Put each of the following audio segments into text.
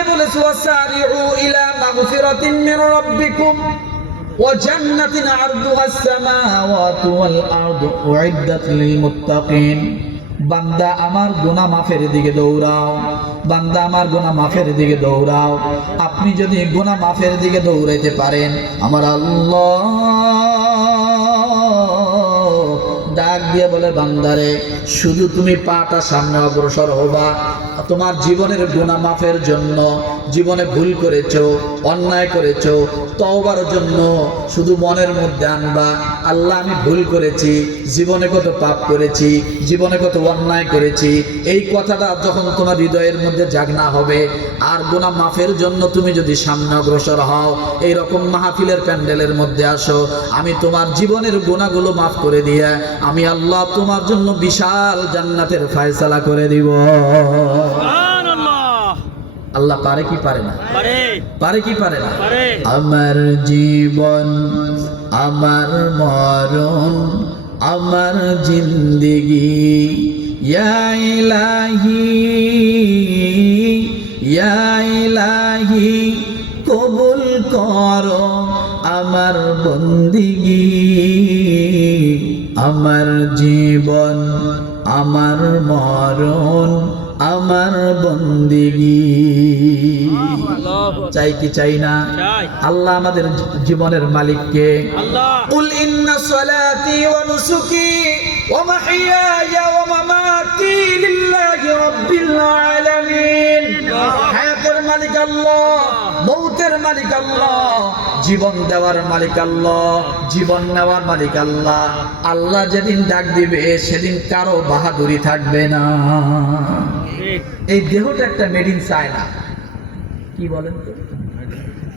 যে বলেছে ওয়াসারিউ ইলা মাগফিরাতিন মির রাব্বিকুম ওয়া জান্নাতিন আরদুহাস সামাওয়াতু ওয়াল আরদু উইদ্দাত লিল মুত্তাকিন। বান্দা আমার গুনাহ মাফের দিকে দৌড়াও, বান্দা আমার গুনাহ মাফের দিকে দৌড়াও। আপনি যদি গুনাহ মাফের দিকে দৌড়াইতে পারেন, আমার আল্লাহ ডাক দিয়ে বলে, বান্দারে শুধু তুমি পাটা সামনে অগ্রসর হবা, তোমার জীবনের গুনাহ মাফের জন্য, জীবনে ভুল করেছো, অন্যায় করেছো, তওবার জন্য শুধু মনের মধ্যে আনবা, আল্লাহ আমি ভুল করেছি, জীবনে কত পাপ করেছি, জীবনে কত অন্যায় করেছি। এই কথাটা যখন তোমার হৃদয়ের মধ্যে জাগনা হবে, আর গুনাহ মাফের জন্য তুমি যদি সামনে অগ্রসর হও, এই রকম মাহফিলের প্যান্ডেলের মধ্যে আসো, আমি তোমার জীবনের গুনাহগুলো মাফ করে দিয়ে আমি আল্লাহ তোমার জন্য বিশাল জান্নাতের ফয়সালা করে দিব। আল্লাহ পারে কি পারে না? পারে কি পারে না? আমার জীবন, আমার মরণ, আমার জিন্দেগি, ইয়া ইলাহি, ইয়া ইলাহি কবুল করো আমার বন্দেগি। আমার জীবন, আমার মরণ, আমার বন্দেগি। চাই কি চাই না? আল্লাহ আমাদের জীবনের মালিককে। কুল ইন্না সালাতি ওয়া নুসুকি ওয়া মাহইয়ায়া ওয়া মামাতি লিল্লাহি রাব্বিল আলামিন। হায়াতের মালিক আল্লাহ, মৌতের মালিক আল্লাহ, জীবন দেওয়ার মালিক আল্লাহ, জীবন নেওয়ার মালিক আল্লাহ। আল্লাহ যেদিন ডাক দিবে সেদিন কারো বাহাদুরি থাকবে না। এই দেহটা একটা মেড ইন চায়না। কি বলেন তো?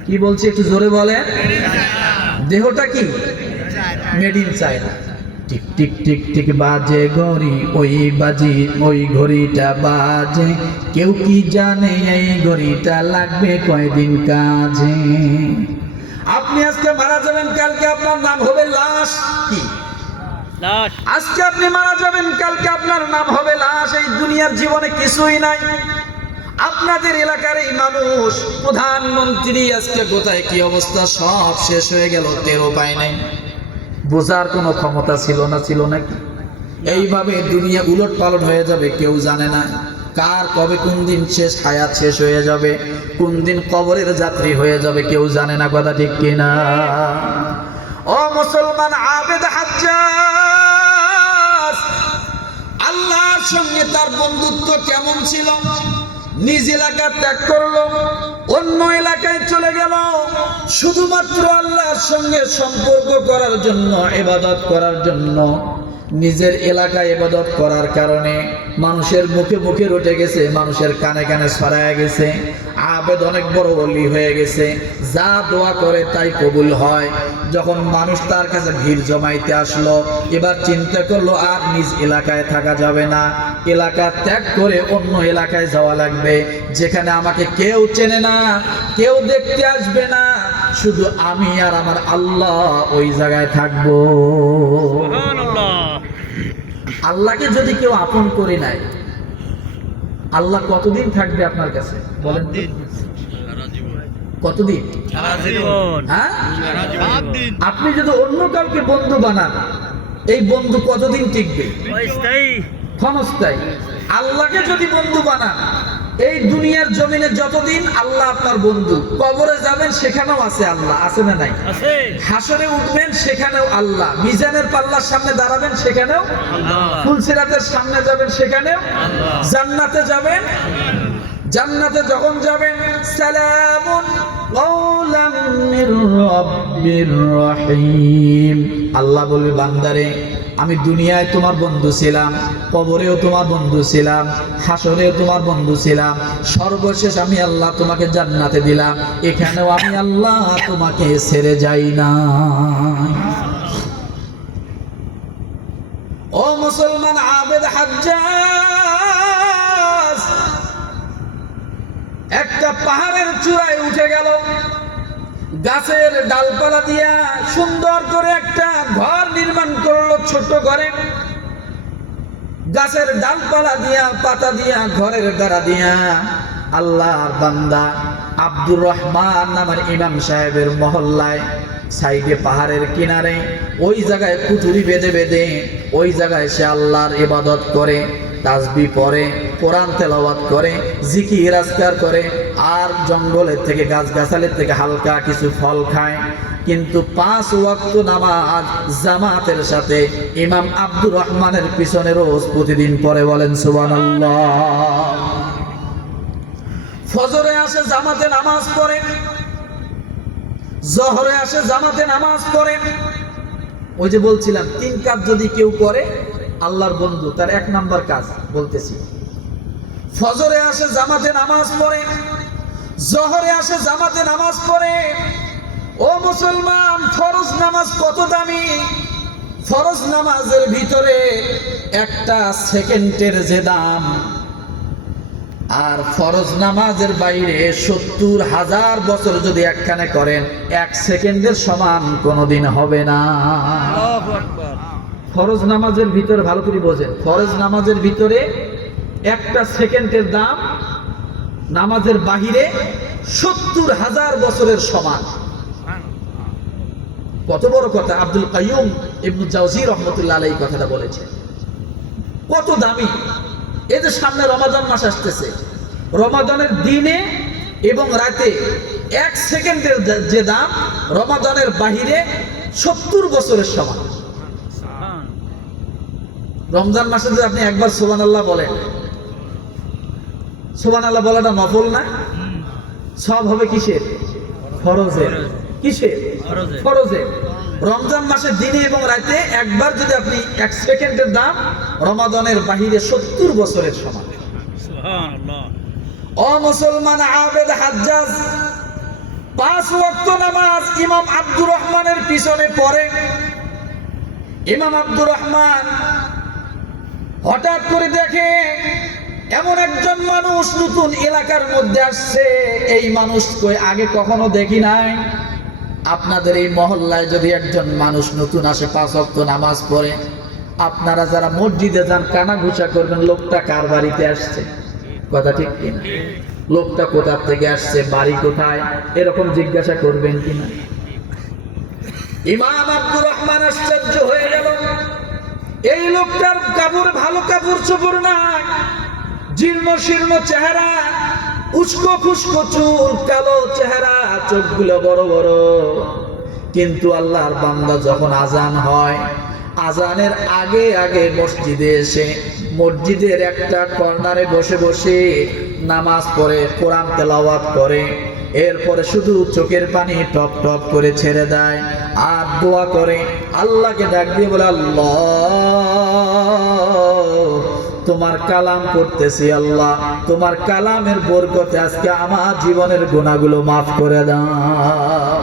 কি বলছি একটু জোরে বলেন। দেহটা কি? Made in China. Tick tick tick tick বাজে ঘড়ি, ওই বাজি ওই ঘড়িটা বাজে, কেউ কি জানে এই ঘড়িটা লাগবে কয়দিন কাজে। আপনি আজকে মারা যাবেন, কালকে আপনার নাম হবে লাশ। কি লাশ? আজকে আপনি মারা যাবেন, কালকে আপনার নাম হবে লাশ। এই দুনিয়ার জীবনে কিছুই নাই। আপনাদের এলাকার এই মানুষ, প্রধানমন্ত্রী আজকে কোথায় কি অবস্থা, সব শেষ হয়ে গেল, টেরও পায় নাই। বোঝার কোনো ক্ষমতা ছিল না, ছিল নাকি? এইভাবে দুনিয়া উলট পালট হয়ে যাবে, কেউ জানে না কার কবে কোন দিন শেষ হায়াত শেষ হয়ে যাবে, কোন দিন কবরের যাত্রী হয়ে যাবে, কেউ জানে না। কথা ঠিক কিনা? ও মুসলমান আবেদ হাজ্জাজ, আল্লাহর সঙ্গে তার বন্ধুত্ব কেমন ছিল? নিজ এলাকা ত্যাগ করলো, অন্য এলাকায় চলে গেল, শুধুমাত্র আল্লাহর সঙ্গে সম্পর্ক করার জন্য, ইবাদত করার জন্য। নিজের এলাকায় ইবাদত করার কারণে মানুষের মুখে মুখে রটে গেছে, মানুষের কানে কানে ছড়ায় গেছে। আবেদ অনেক বড় ওলি হয়ে গেছে, যা দোয়া করে তাই কবুল হয়। যখন মানুষ তার কাছে ভিড় জমাইতে আসলো, এবার চিন্তা করলো আর নিজ এলাকায় থাকা যাবে না, এলাকা ত্যাগ করে অন্য এলাকায় যাওয়া লাগবে, যেখানে আমাকে কেউ চেনে না, কেউ দেখতে আসবে না, শুধু আমি আর আমার আল্লাহ ওই জায়গায় থাকবো। আল্লাহকে যদি কেউ আপন করে নাই, আল্লাহ কতদিন থাকবে আপনার কাছে বলেন? কতদিন? হ্যাঁ, আপনি যদি অন্য কাউকে বন্ধু বানান, এই বন্ধু কতদিন টিকবে? ক্ষণস্থায়ী। আল্লাহকে যদি বন্ধু বানান, এই দুনিয়ার জমিনে যতদিন আল্লাহ আপনার বন্ধু। কবরে যাবেন, সেখানেও আছে আল্লাহ, আছে না নাই? হাসরে উঠবেন, সেখানেও আল্লাহ। মিজানের পাল্লার সামনে দাঁড়াবেন, সেখানেও আল্লাহ। ফুলসিরাতের সামনে যাবেন, সেখানেও আল্লাহ। জান্নাতে যাবেন, জান্নাতে যখন যাবেন, সালামুন কাওলাম মির রাব্বির রহিম। আল্লাহ বলবে, বান্দারে আমি দুনিয়ায় তোমার বন্ধু ছিলাম, কবরেও তোমার বন্ধু ছিলাম, হাসরেও তোমার বন্ধু ছিলাম, সর্বশেষ আমি আল্লাহ তোমাকে জান্নাতে দিলাম, এখানেও আমি আল্লাহ তোমাকে ছেড়ে যাই না। ও মুসলমান আবেদ হাজ্জাজ, একটা পাহাড়ের চূড়ায় উঠে গেল, গাছের ডালপালা দিয়া সুন্দর করে একটা ঘর নির্মাণ করলো, ছোট ঘরে গাছের ডালপালা দিয়া, পাতা দিয়া, ঘরের গাড়া দিয়া আল্লাহর বান্দা আব্দুর রহমান নামের ইমাম সাহেবের মহল্লায় সাইডে পাহাড়ের কিনারে ওই জায়গায় কুঠুরি বেঁধে বেঁধে ওই জায়গায় সে আল্লাহর ইবাদত করে, তাসবিহ পড়ে, কোরআন তেলাওয়াত করে, জিকির আজকার করে, আর জঙ্গলের থেকে গাছগাছালির থেকে হালকা কিছু ফল খায়। কিন্তু 5 ওয়াক্ত নামাজ জামাতের সাথে ইমাম আব্দুর রহমানের পিছনে রোজ প্রতিদিন পড়ে। বলেন সুবহানাল্লাহ। ফজরে আসে জামাতে নামাজ পড়ে, জোহরে আসে জামাতে নামাজ পড়ে। ওই যে বলছিলাম 3 কাজ যদি কেউ করে আল্লাহর বন্ধু, তার 1 নাম্বার কাজ বলতেছি, ফজরে আসে জামাতে নামাজ পড়ে, জোহরে আসে জামাতে নামাজ পড়ে। ও মুসলমান, ফরজ নামাজ কত দামি! ফরজ নামাজের ভিতরে একটা সেকেন্ডের যে দাম, আর ফরজ নামাজের বাইরে 70,000 বছর যদি একখানে করেন 1 সেকেন্ডের সমান কোনোদিন হবে না। ফরজ নামাজের ভিতরে ভালো করে বোঝেন, ফরজ নামাজের ভিতরে একটা সেকেন্ডের দাম নামাজের বাহিরে 70,000 বছরের সমান। কত বড় কথা! আব্দুল কাইয়ুম ইবনে জাওজি রাহমাতুল্লাহ আলাইহি কথাটা বলেছেন। কত দামি! এই যে সামনে রমাদান মাস আসতেছে, রমাদানের দিনে এবং রাতে 1 সেকেন্ডের যে দাম রমাদানের বাহিরে 70 বছরের সমান। রমজান মাসে যদি আপনি একবার সুবহানাল্লাহ বলেন, সুবহানাল্লাহ বলাটা নফল না? সব হবে কিসের? ফরজের। কিসের? ফরজের। রমজান মাসের দিনে এবং রাতে একবার যদি আপনি 1 সেকেন্ডের দাম রমাদানের বাহিরে 70 বছরের সমান। সুবহানাল্লাহ। ও মুসলমান, আবেদ হাজ্জাজ 5 ওয়াক্ত নামাজ ইমাম আব্দুর রহমানের পিছনে পড়ে। ইমাম আব্দুর রহমান হঠাৎ করে দেখে এমন একজন মানুষ নতুন এলাকার মধ্যে আসছে, এই মানুষ কই আগে কখনো দেখি নাই। আপনাদের এই মহল্লায় যদি একজন মানুষ নতুন আসে 5 ওয়াক্ত নামাজ পড়ে, আপনারা যারা মসজিদে যান কানাঘুষা করবেন লোকটা কার বাড়িতে আসছে। কথা ঠিক কিনা? লোকটা কোথা থেকে আসছে, বাড়ি কোথায়, এরকম জিজ্ঞাসা করবেন কিনা? ইমাম আব্দুর রহমান আশ্চর্য হয়ে গেল। এই লোকটার কাপড়, ভালো কাপড় চোপড় নাই, জীর্ণ শীর্ণ চেহারা, উস্কো খুস্কো চুল, কালো চেহারা, চোখগুলো বড় বড়। কিন্তু আল্লাহর বান্দা যখন আজান হয়, আজানের আগে আগে মসজিদে এসে মসজিদের একটা কর্নারে বসে বসে নামাজ পড়ে, কোরআন তেলাওয়াত করে, এরপরে শুধু চোখের পানি টপ টপ করে ছেড়ে দেয় আর দোয়া করে, আল্লাহকে ডাক দিয়ে বলে, আল্লাহ তোমার কালাম পড়তেছি, আল্লাহ তোমার কালামের বরকতে আজকে আমার জীবনের গুনাহগুলো মাফ করে দাও।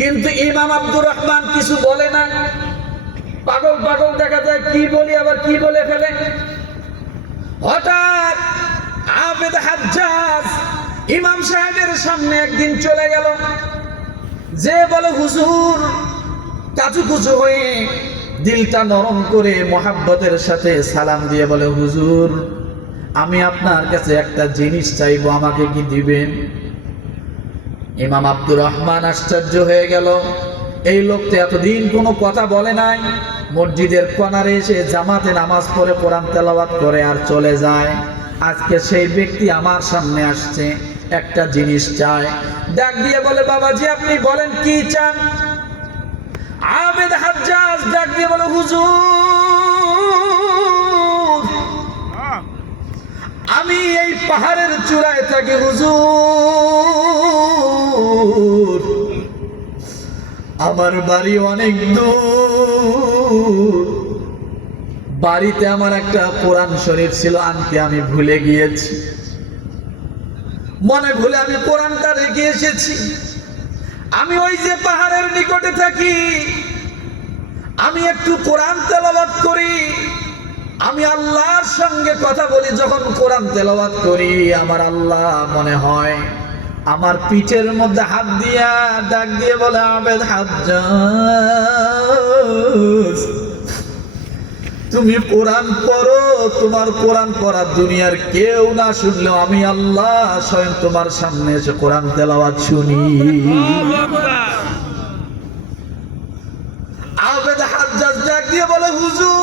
কিন্তু ইমাম আব্দুর রহমান কিছু বলে না। পাগল পাগল দেখা যায়, কি বলি আবার কি বলে ফেলে। হঠাৎ আবেদ হাজ্জাজ ইমাম সাহেবের সামনে একদিন চলে গেল, যে বলে হুজুর, কাচু কুচু হয়ে দিলটা নরম করে মোহাব্বতের সাথে সালাম দিয়ে বলে, হুজুর আমি আপনার কাছে একটা জিনিস চাইবো, আমাকে কি দিবেন? ইমাম আব্দুর রহমান আশ্চর্য হয়ে গেল। এই লোকটা এতদিন কোনো কথা বলে নাই, মসজিদের কর্নারে এসে জামাতে নামাজ পড়ে কোরআন তেলাওয়াত করে আর চলে যায়। আজকে সেই ব্যক্তি আমার সামনে আসছে, একটা জিনিস চায়। ডাক দিয়ে বলে, বাবাজি আপনি বলেন কি চান? আবেদ হাজ্জাজ ডাক দিয়ে বলে, হুজুর আমি এই পাহাড়ের চূড়ায় থাকি হুজুর, আমার বাড়ি অনেক দূর, বাড়িতে আমার একটা কোরআন শরীফ ছিল, আনতে আমি ভুলে গিয়েছি, মনে ভুলে আমি কোরআনটা রেখে এসেছি। আমি ওই যে পাহাড়ের নিকটে থাকি, আমি একটু কোরআন তেলাওয়াত করি, আমি আল্লাহর সঙ্গে কথা বলি। যখন কোরআন তেলাওয়াত করি আমার আল্লাহ মনে হয় আমার পিঠের মধ্যে হাত দিয়া ডাক দিয়ে বলে, আবেদ হাজ্জাজ তুমি কোরআন পড়ো, তোমার কোরআন পড়া দুনিয়ার কেউ না শুনলেও আমি আল্লাহ স্বয়ং তোমার সামনে এসে কোরআন তেলাওয়াত শুনি। আবেদ হাজ্জাজ ডাক দিয়ে বলে, হুজুর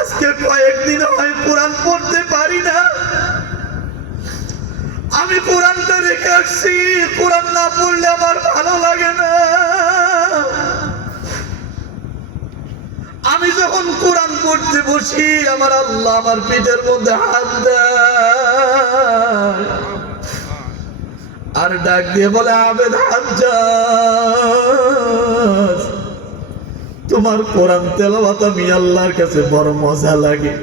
আজকে কয়েকদিন হয় কোরআন পড়তে পারি না, আমি কোরআনটা রেখে আসছি, কোরআন না পড়লে আমার ভালো লাগে না। আমি যখন কোরআন পড়তে বসি আমার আল্লাহ আমার পিঠের মধ্যে হাত দেয় আর ডাক দিয়ে বলে, আবেদ হাজ্জাজ তোমার কোরআন তেলাওয়াত আমি আল্লাহর কাছে বড় মজা লাগে,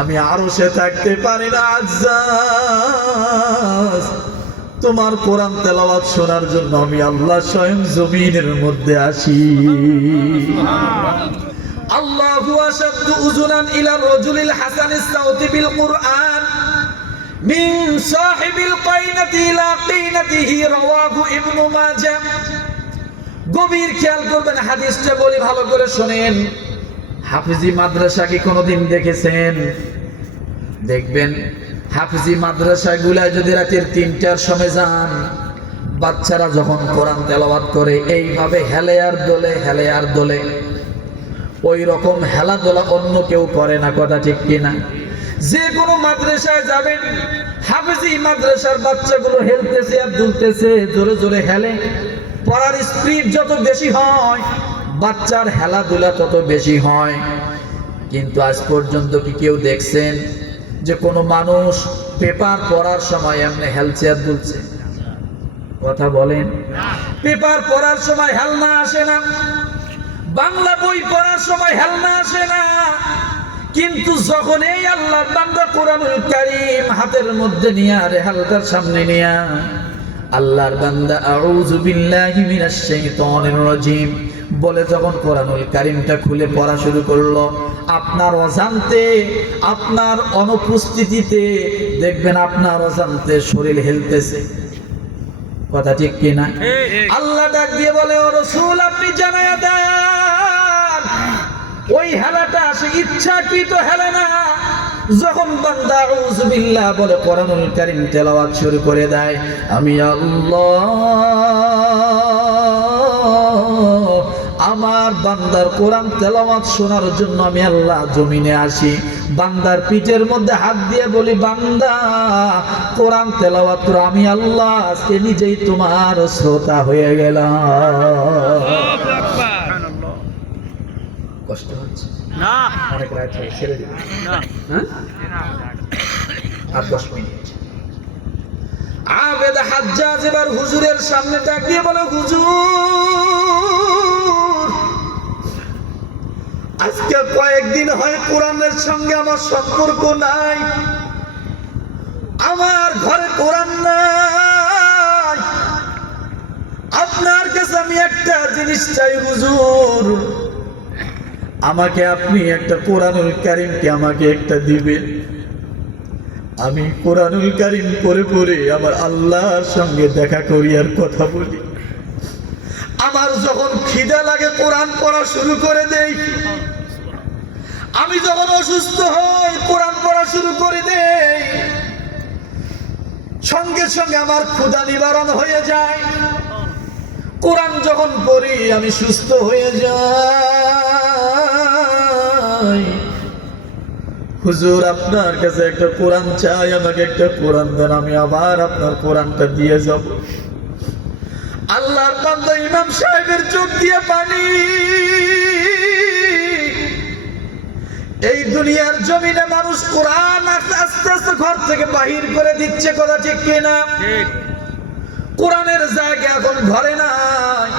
আমি আরশে থাকতে পারি না আজ্জাজ, তোমার কোরআন তেলাওয়াত শোনার জন্য আমি আল্লাহ স্বয়ং জমিনের মধ্যে আসি। আল্লাহু আশাদ্দু উযুনান ইলা রাজুলিল হাসানিস সাউতি বিল কুরআন মিন সাহিবিল কাইনাতি ইলা কাইনাতিহি রাওয়াহু ইবনু মাজাহ। গভীর খেয়াল করবেন, হাদিসটা বলি ভালো করে শুনেন। হাফিজি মাদ্রাসা কি কোনোদিন দেখেছেন? দেখবেন হাফিজি মাদ্রাসাগুলায় যদি রাতের ৩টার সময় যান, বাচ্চারা যখন কোরআন তেলাওয়াত করে এইভাবে হেলে আর দোলে, হেলে আর দোলে। ওই রকম হেলাদোলা অন্য কেউ করে না, কথা ঠিক কিনা? যে কোনো মাদ্রাসায় যাবেন, হাফিজি মাদ্রাসার বাচ্চাগুলো হেলতেছে আর দুলতেছে, জোরে জোরে হেলে। পড়ার স্পিড যত বেশি হয় বাচ্চার হেলাধুলা তত বেশি হয়। কিন্তু আজ পর্যন্ত কি কেউ দেখছেন যে কোনো মানুষ পেপার পড়ার সময় এমনি হেলছে আর দুলছে? কথা বলেন। পেপার পড়ার সময় হেলনা আসে না, বাংলা বই পড়ার সময় হেলনা আসে না, কিন্তু যখন এই আল্লাহর বান্দা কোরআনুল কারীম হাতের মধ্যে নিয়ে রেহালটার সামনে নিয়ে আল্লাহর বান্দা আউযু বিল্লাহি মিনাশ শাইতানির রাজীম বলে যখন কোরআনুল কারীমটা খুলে পড়া শুরু করলো, আপনার অজান্তে, আপনার অনুপস্থিতিতে দেখবেন আপনার অজান্তে শরীর হেলতেছে। কথা ঠিক কিনা? আল্লাহ ডাক দিয়ে বলে, ও রাসূল আপনি জানায়া দেন ওই হেলাটা আসে ইচ্ছাকৃত হেলে না। যখন বান্দা আউযু বিল্লাহ বলে কোরআনুল কারীম তেলাওয়াত শুরু করে দেয়, আমি আল্লাহ আমার বান্দার কোরআন তেলাওয়াত শোনার জন্য আমি আল্লাহ জমিনে আসি। বান্দার পিঠের মধ্যে হাত দিয়ে বলি, বান্দা কোরআন তেলাওয়াত করো, আমি আল্লাহ আজকে নিজেই তোমার শ্রোতা হয়ে গেলাম। কষ্ট হচ্ছে না? অনেক রাত হয়ে ছেড়ে দিন না, হ্যাঁ আর 10 মিনিট। আবেদ হাজ্জাজ এবার হুজুরের সামনে তাকিয়ে বলে, হুজুর আজকে কয়েকদিন হয় কোরআনের সঙ্গে আমার সম্পর্ক নাই, আমার ঘরে কোরআন নাই, আপনার কাছে আমি একটা জিনিস চাই হুজুর, আমাকে আপনি একটা কোরআনুল কারীমকে আমাকে একটা দিবেন, আমি কোরআনুল কারীম পড়ে পড়ে আমার আল্লাহর সঙ্গে দেখা করি আর কথা বলি। আমার যখন খিদা লাগে কোরআন পড়া শুরু করে দেই, আমি যখন অসুস্থ হই কোরআন পড়া শুরু করে দেই, সঙ্গে সঙ্গে আমার ক্ষুধা নিবারণ হয়ে যায়। কোরআন যখন পড়ি আমি সুস্থ হয়ে যাই। হুজুর আপনার কাছে একটা কোরআন চাই, আমাকে একটা কোরআন দেন, আমি আবার আপনার কোরআনটা দিয়ে যাব। আল্লাহর বান্দা ইমাম সাহেবের চোখ দিয়ে পানি। এই দুনিয়ার জমিনে মানুষ কোরআন আস্তে আস্তে ঘর থেকে বাহির করে দিচ্ছে, কথা ঠিক কিনা? কোরআনের জায়গা এখন ঘরে নাই,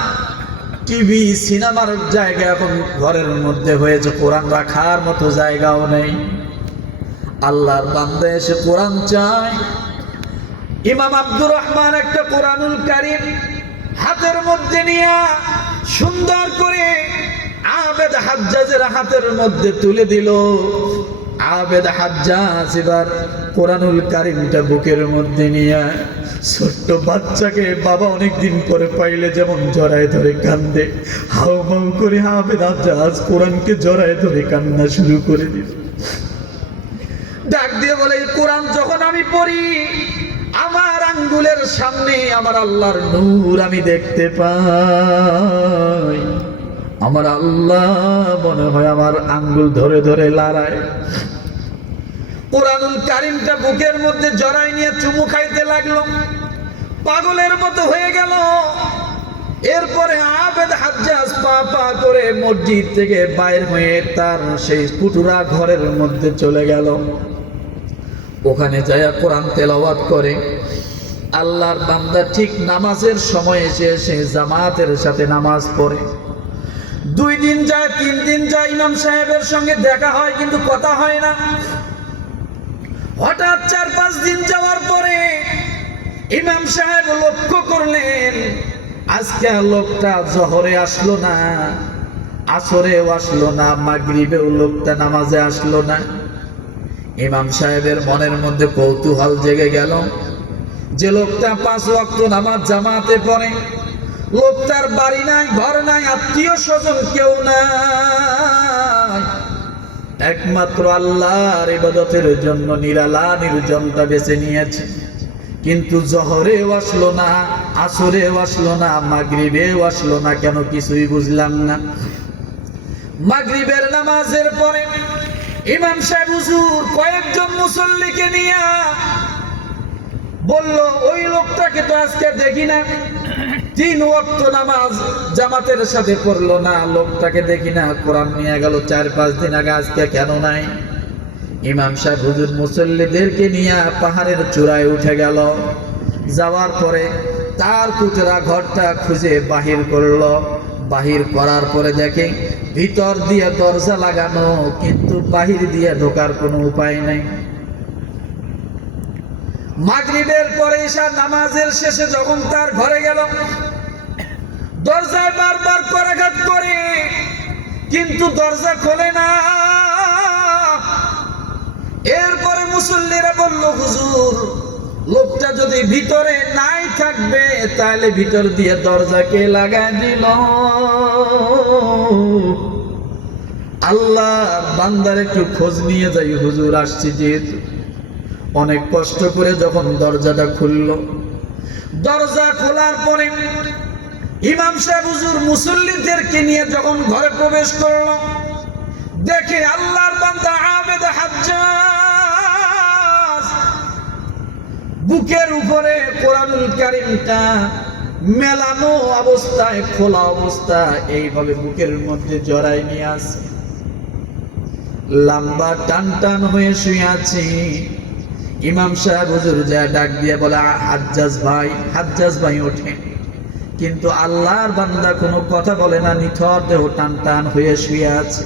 টিভি সিনেমার জায়গা এখন ঘরের মধ্যে হয়েছে, কোরআন রাখার মতো জায়গাও নেই। আল্লাহর বান্দা এসে কোরআন চায়। ইমাম আব্দুর রহমান একটা কোরআনুল কারীম হাতের মধ্যে নিয়ে সুন্দর করে আবেদ হাজ্জাজের হাতের মধ্যে তুলে দিল। আবেদ হাজ্জাজ এবার কোরআনুল কারীমটা বুকের মধ্যে নিয়ে ছোট্ট বাচ্চাকে বাবা অনেকদিন পরে পাইলে যেমন জড়ায় ধরে কান্দে, হাউমাউ করে আবেদ হাজ্জাজ কোরআনকে জড়ায় ধরে কান্না শুরু করে দিল। ডাক দিয়ে বলে, কোরআন যখন আমি পড়ি আমার আঙ্গুলের সামনে আমার আল্লাহর নূর আমি দেখতে পাই। আমার আল্লাহ মনে হয় আমার আঙ্গুল ধরে ধরে লড়ায়। কোরআনুল কারীমটা বুকের মধ্যে জড়াই নিয়ে চুমু খাইতে লাগলো, পাগলের মতো হয়ে গেল। এরপরে আবেদ হাজ্জাজ পা পা করে মসজিদ থেকে বাইর হয়ে তার সেই কুটুরা ঘরের মধ্যে চলে গেল। ওখানে যায়া কোরআন তেলাওয়াত করে। আল্লাহর বান্দা ঠিক নামাজের সময় এসে জামাতের সাথে নামাজ পড়ে। 2 দিন যায়, 3 দিন যায়, ইমাম সাহেবের সঙ্গে দেখা হয় কিন্তু কথা হয় না। হঠাৎ 4-5 দিন যাওয়ার পরে ইমাম সাহেব লক্ষ্য করলেন আজকে লোকটা জোহরে আসলো না, আসরেও আসলো না, মাগরিবেও লোকটা নামাজে আসলো না। ইমাম সাহেবের মনের মধ্যে কৌতূহল জেগে গেল যে লোকটা 5 ওয়াক্ত নামাজ জামাতে পড়ে, লোকটার বাড়ি নাই, ঘর নাই, আত্মীয় স্বজন কেউ নাই, একমাত্র আল্লাহর ইবাদতের জন্য নিরালা নির্জনটা বেছে নিয়েছে। কিন্তু জোহরেও আসলো না, আসরেও আসলো না, মাগরিবেও আসলো না, কেন কিছুই বুঝলাম না। মাগরিবের নামাজের পরে ইমাম সাহেব হুজুর কয়েকজন মুসল্লিকে নিয়ে বলল, ওই লোকটাকে তো আজকে দেখি না, 3 ওয়াক্ত নামাজ জামাতের সাথে পড়লো না, লোকটাকে দেখি না, কোরআন নিয়ে গেল 4-5 দিন আগে, আজকে কেন নাই? ইমাম সাহেব হুজুর মুসল্লিদেরকে নিয়ে পাহাড়ের চূড়ায় উঠে গেল। যাওয়ার পরে তার কুটরা ঘরটা খুঁজে বাহির করলো। বাহির করার পরে দেখে ভিতর দিয়ে দরজা লাগানো, কিন্তু বাহির দিয়ে ঢোকার কোনো উপায় নাই। মাগরিবের পরে ঈশার নামাজের শেষে যখন তার ঘরে গেল, দরজায় বারবার করাঘাত করে কিন্তু দরজা খোলে না। এরপরে মুসল্লিরা বলল, হুজুর লোকটা যদি ভিতরে নাই থাকবে তাহলে ভিতর দিয়ে দরজাকে লাগাই দিল। আল্লাহ বান্দার একটু খোঁজ নিয়ে যাই, হুজুর আসছি যেহেতু। অনেক কষ্ট করে যখন দরজাটা খুলল, দরজা খোলার পরে ইমাম সাহেব হুজুর মুসল্লিদেরকে নিয়ে যখন ঘরে প্রবেশ করল, দেখে আল্লাহর বান্দা আবেদ হাজ্জাজ বুকের উপরে কোরআনুল কারীমটা মেলানো অবস্থায়, খোলা অবস্থায় এইভাবে বুকের মধ্যে জড়াই নিয়ে আছে, লম্বা টান টান হয়ে শুয়ে আছে। ইমাম সাহেব হুজুর যা ডাক দিয়ে বলে, হাজ্জাজ ভাই, হাজ্জাজ ভাই ওঠেন। কিন্তু আল্লাহর বান্দা কোনো কথা বলে না, নিথর দেহ টান টান হয়ে শুয়ে আছে।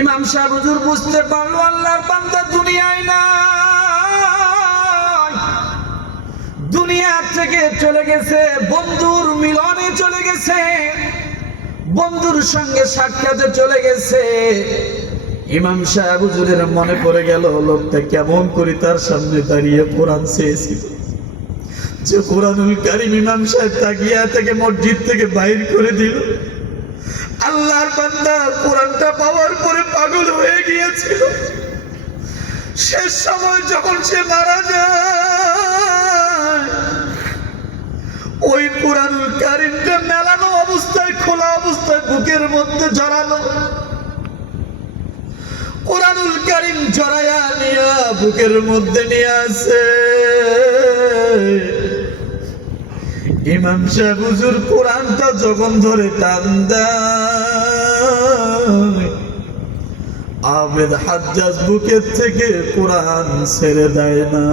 ইমাম সাহেব হুজুর বুঝতে পারলো আল্লাহর বান্দা দুনিয়ায় নাই, দুনিয়া থেকে চলে গেছে, বন্ধুর মিলনে চলে গেছে, বন্ধুর সঙ্গে সাক্ষাতে চলে গেছে। ইমাম সাহেব হুজুরের মনে পড়ে গেল লোকটা কেমন করে তার সামনে দাঁড়িয়ে কোরআন চেয়েছিল, যে কোরআনুল কারীম ইমাম সাহেব তাকিয়া থেকে মসজিদ থেকে বাইর করে দিল। আল্লাহর বান্দা কোরআনটা পাওয়ার পরে পাগল হয়ে গিয়েছিল। শেষ সময় যখন সে মারা যায়, ওই কোরআনুল কারীমটা মেলানো অবস্থায়, খোলা অবস্থায় বুকের মধ্যে জড়ানো, কোরআনুল কারীম জড়ায়া নিয়া বুকের মধ্যে নিয়ে আসে। ইমাম সাহেব হুজুর কোরআনটা যখন ধরে টান দেয়, আবেদ হাজ্জাজ বুকের থেকে কোরআন ছেড়ে দেয় না।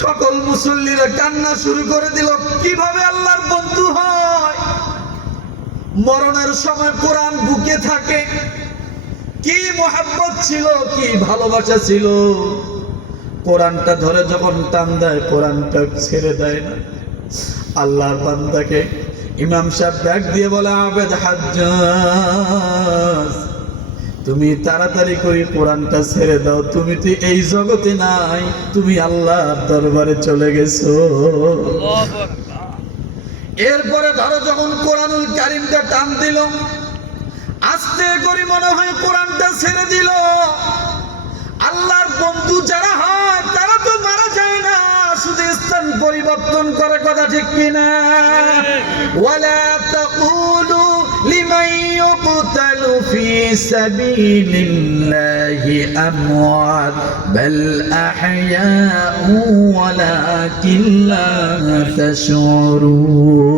সকল মুসল্লিরা কান্না শুরু করে দিল, কিভাবে আল্লাহর বন্ধু হয়? মরণের সময় কোরআন বুকে থাকে, কি মোহাব্বত ছিল, কি ভালোবাসা ছিল। কোরআনটা ধরে যখন টান দেয়, কোরআনটা ছেড়ে দেয় না। আল্লাহর বান্দাকে ইমাম সাহেব ডাক দিয়ে বলে, আবেদ হাজ্জাজ, তুমি তাড়াতাড়ি করে কোরআনটা ছেড়ে দাও, তুমি তো এই জগতে নাই, তুমি আল্লাহর দরবারে চলে গেছো। এরপরে ধরো যখন কোরআনুল কারীমটা টান দিল, আস্তে করে মনে হয় কোরআনটা ছেড়ে দিল। আল্লাহর বন্ধু যারা হয় তারা তো মারা যায় না, শুধু স্থান পরিবর্তন করে, কথা ঠিক কিনা? ওয়ালা তাকুলু লিমান ইউকতালু ফি সাবিলিল্লাহি আমওয়াত বাল আহইয়াউ ওয়ালাকিন লা তাশউরুন।